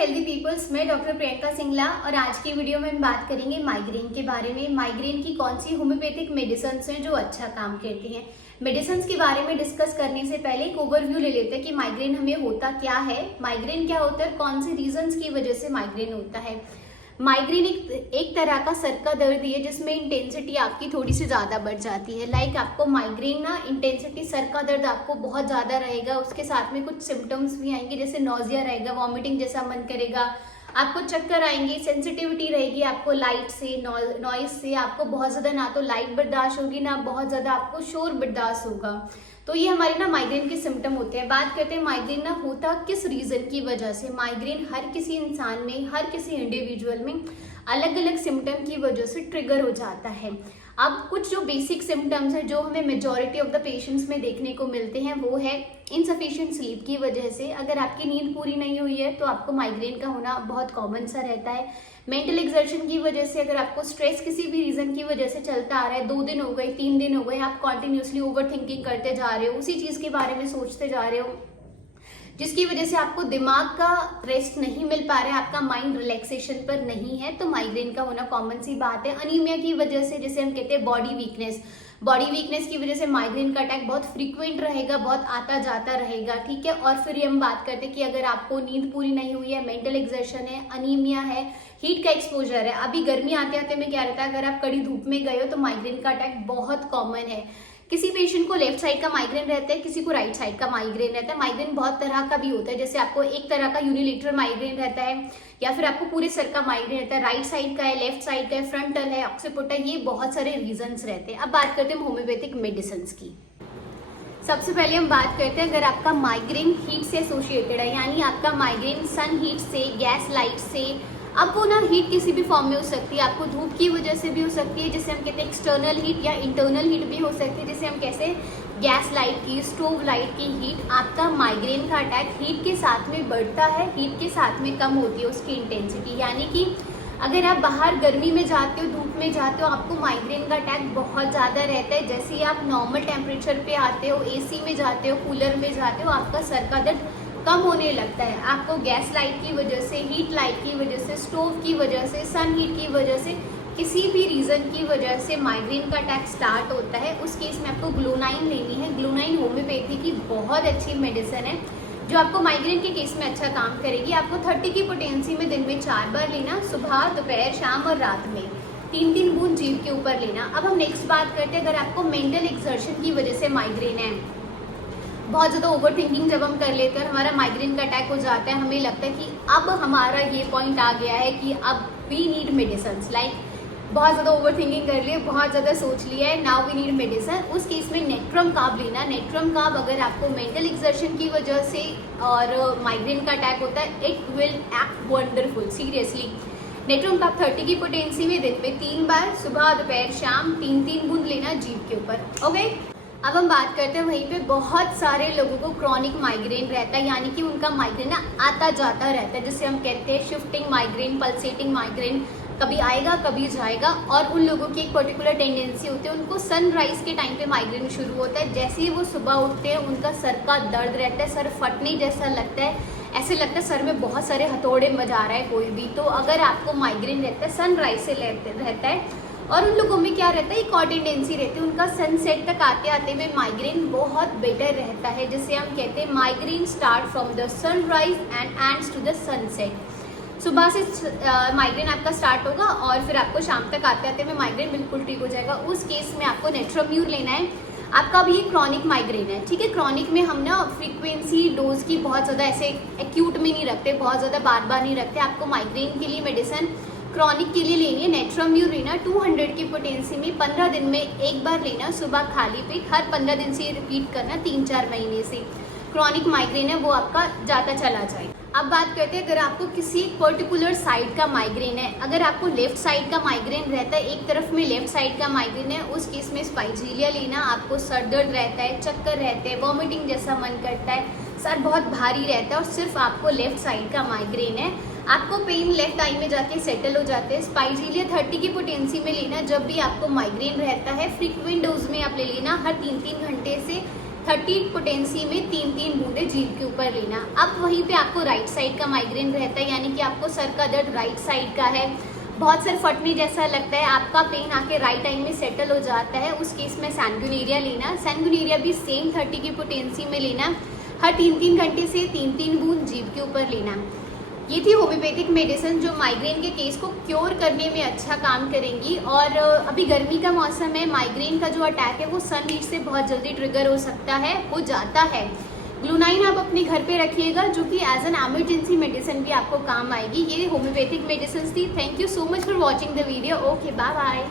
Healthy peoples, मैं doctor Priyanka Singla और आज की वीडियो में हम बात करेंगे माइग्रेन के बारे में। माइग्रेन की कौन सी होम्योपैथिक मेडिसिन हैं जो अच्छा काम करती हैं। मेडिसिन के बारे में डिस्कस करने से पहले एक ओवरव्यू ले लेते हैं कि माइग्रेन हमें होता क्या है, माइग्रेन क्या होता है, कौन से रीजंस की वजह से माइग्रेन होता है। माइग्रेन एक तरह का सर का दर्द है जिसमें इंटेंसिटी आपकी थोड़ी सी ज़्यादा बढ़ जाती है। लाइक आपको माइग्रेन ना इंटेंसिटी सर का दर्द आपको बहुत ज़्यादा रहेगा, उसके साथ में कुछ सिम्टम्स भी आएंगे जैसे नॉजिया रहेगा, वॉमिटिंग जैसा मन करेगा, आपको चक्कर आएंगे, सेंसिटिविटी रहेगी आपको लाइट से, नॉइज से, आपको बहुत ज़्यादा ना तो लाइट बर्दाश्त होगी ना बहुत ज़्यादा आपको शोर बर्दाश्त होगा। तो ये हमारे ना माइग्रेन के सिम्टम होते हैं। बात करते हैं माइग्रेन ना होता किस रीजन की वजह से। माइग्रेन हर किसी इंसान में, हर किसी इंडिविजुअल में अलग अलग सिम्टम की वजह से ट्रिगर हो जाता है। अब कुछ जो बेसिक सिम्टम्स है जो हमें मेजॉरिटी ऑफ द पेशेंट्स में देखने को मिलते हैं वो है इनसफिशिएंट स्लीप की वजह से। अगर आपकी नींद पूरी नहीं हुई है तो आपको माइग्रेन का होना बहुत कॉमन सा रहता है। मेंटल एक्सर्शन की वजह से, अगर आपको स्ट्रेस किसी भी रीजन की वजह से चलता आ रहा है, 2 दिन हो गए, 3 दिन हो गए, आप कॉन्टिन्यूसली ओवर थिंकिंग करते जा रहे हो, उसी चीज के बारे में सोचते जा रहे हो, जिसकी वजह से आपको दिमाग का रेस्ट नहीं मिल पा रहा है, आपका माइंड रिलैक्सेशन पर नहीं है, तो माइग्रेन का होना कॉमन सी बात है। अनीमिया की वजह से, जैसे हम कहते हैं बॉडी वीकनेस की वजह से माइग्रेन का अटैक बहुत फ्रीक्वेंट रहेगा, बहुत आता जाता रहेगा, ठीक है। और फिर हम बात करते हैं कि अगर आपको नींद पूरी नहीं हुई है, मेंटल एक्सर्शन है, अनीमिया है, हीट का एक्सपोजर है। अभी गर्मी आते आते में क्या रहता है, अगर आप कड़ी धूप में गए हो तो माइग्रेन का अटैक बहुत कॉमन है। किसी पेशेंट को लेफ्ट साइड का माइग्रेन रहता है, किसी को राइट साइड का माइग्रेन रहता है। माइग्रेन बहुत तरह का भी होता है, जैसे आपको एक तरह का यूनिलेटरल माइग्रेन रहता है या फिर आपको पूरे सर का माइग्रेन रहता है, राइट साइड का है, लेफ्ट साइड का है, फ्रंटल है, ऑक्सीपिटल है, ये बहुत सारे रीजंस रहते हैं। अब बात करते हैं होम्योपैथिक मेडिसिन की। सबसे पहले हम बात करते हैं अगर आपका माइग्रेन हीट से एसोसिएटेड है, यानी आपका माइग्रेन सन हीट से, गैस लाइट से, अब वो ना हीट किसी भी फॉर्म में हो सकती है। आपको धूप की वजह से भी हो सकती है, जिसे हम कहते हैं एक्सटर्नल हीट, या इंटरनल हीट भी हो सकती है, जिसे हम कहते हैं गैस लाइट की, स्टोव लाइट की हीट। आपका माइग्रेन का अटैक हीट के साथ में बढ़ता है, हीट के साथ में कम होती है उसकी इंटेंसिटी। यानी कि अगर आप बाहर गर्मी में जाते हो, धूप में जाते हो, आपको माइग्रेन का अटैक बहुत ज़्यादा रहता है। जैसे ही आप नॉर्मल टेम्परेचर पे आते हो, एसी में जाते हो, कूलर में जाते हो, आपका सर का दर्द कम होने लगता है। आपको गैस लाइट की वजह से, हीट लाइट की वजह से, स्टोव की वजह से, सन हीट की वजह से, किसी भी रीज़न की वजह से माइग्रेन का अटैक स्टार्ट होता है, उस केस में आपको ग्लूनाइन लेनी है। ग्लूनाइन होम्योपैथी की बहुत अच्छी मेडिसिन है जो आपको माइग्रेन के केस में अच्छा काम करेगी। आपको 30 की पोटेंसी में दिन में 4 बार लेना, सुबह, दोपहर, शाम और रात में 3-3 बूंद जीभ के ऊपर लेना। अब हम नेक्स्ट बात करते हैं अगर आपको मेंटल एक्सर्शन की वजह से माइग्रेन है, बहुत ज़्यादा ओवर थिंकिंग जब हम कर लेते हैं और हमारा माइग्रेन का अटैक हो जाता है, हमें लगता है कि अब हमारा ये पॉइंट आ गया है कि अब वी नीड मेडिसिन। लाइक बहुत ज़्यादा ओवर थिंकिंग कर लिए, बहुत ज़्यादा सोच लिया है, नाउ वी नीड मेडिसिन। उस केस में नेट्रम कार्ब लेना। नेट्रम कार्ब अगर आपको मेंटल एक्सर्शन की वजह से और माइग्रेन का अटैक होता है, it will act wonderful, seriously. Natrum carb 30 की पोटेंसी में दिन में 3 बार, सुबह, दोपहर, शाम 3-3 बूंद लेना जीभ के ऊपर, ओके। अब हम बात करते हैं वहीं पे बहुत सारे लोगों को क्रॉनिक माइग्रेन रहता है, यानी कि उनका माइग्रेन ना आता जाता रहता है, जिसे हम कहते हैं शिफ्टिंग माइग्रेन, पल्सेटिंग माइग्रेन, कभी आएगा कभी जाएगा। और उन लोगों की एक पर्टिकुलर टेंडेंसी होती है, उनको सनराइज के टाइम पे माइग्रेन शुरू होता है। जैसे ही वो सुबह उठते हैं उनका सर का दर्द रहता है, सर फटने जैसा लगता है, ऐसे लगता है सर में बहुत सारे हथौड़े बजा रहा है कोई भी। तो अगर आपको माइग्रेन रहता है, सनराइज से रहता है, और उन लोगों में क्या रहता है, एक और टेंडेंसी रहती है, उनका सनसेट तक आते आते में माइग्रेन बहुत बेटर रहता है, जिसे हम कहते हैं migraine start from the sunrise and ends to the sunset. सुबह से माइग्रेन आपका स्टार्ट होगा और फिर आपको शाम तक आते आते में माइग्रेन बिल्कुल ठीक हो जाएगा। उस केस में आपको नेट्रोम्यूर लेना है। आपका भी क्रॉनिक माइग्रेन है, ठीक है। क्रॉनिक में हम ना फ्रीक्वेंसी डोज की बहुत ज़्यादा ऐसे एक्यूट में नहीं रखते, बहुत ज़्यादा बार बार नहीं रखते। आपको माइग्रेन के लिए मेडिसिन क्रॉनिक के लिए लेनी है नेट्रोम्यूर लेना। 200 की पोटेंसी में 15 दिन में एक बार लेना, सुबह खाली पेट, हर 15 दिन से रिपीट करना 3-4 महीने से। क्रॉनिक माइग्रेन है वो आपका जाता चला जाए। अब बात करते हैं अगर आपको किसी पर्टिकुलर साइड का माइग्रेन है, अगर आपको लेफ्ट साइड का माइग्रेन रहता है, एक तरफ में लेफ्ट साइड का माइग्रेन है, उस केस में स्पाइजीलिया लेना। आपको सर दर्द रहता है, चक्कर रहते हैं, वॉमिटिंग जैसा मन करता है, सर बहुत भारी रहता है और सिर्फ आपको लेफ्ट साइड का माइग्रेन है, आपको पेन लेफ्ट आई में जाके सेटल हो जाते हैं। स्पाइजीलिया 30 की पोटेंसी में लेना जब भी आपको माइग्रेन रहता है। फ्रीक्वेंट डोज में आप ले लेना, हर 3-3 घंटे से 30 पोटेंसी में 3-3 बूंदे जीभ के ऊपर लेना। अब वहीं पे आपको राइट साइड का माइग्रेन रहता है, यानी कि आपको सर का दर्द राइट साइड का है, बहुत सर फटने जैसा लगता है, आपका पेन आके राइट आई में सेटल हो जाता है, उस केस में सैंगुनेरिया लेना। सैंगुनेरिया भी सेम 30 की पोटेंसी में लेना, हर 3-3 घंटे से 3-3 बूंद जीभ के ऊपर लेना। ये थी होम्योपैथिक मेडिसिन जो माइग्रेन के केस को क्योर करने में अच्छा काम करेंगी। और अभी गर्मी का मौसम है, माइग्रेन का जो अटैक है वो सन हीट से बहुत जल्दी ट्रिगर हो सकता है, हो जाता है। ग्लूनाइन आप अपने घर पे रखिएगा, जो कि एज एन एमरजेंसी मेडिसिन भी आपको काम आएगी। ये होम्योपैथिक मेडिसिन थी। Thank you so much for watching the video. Okay, bye bye.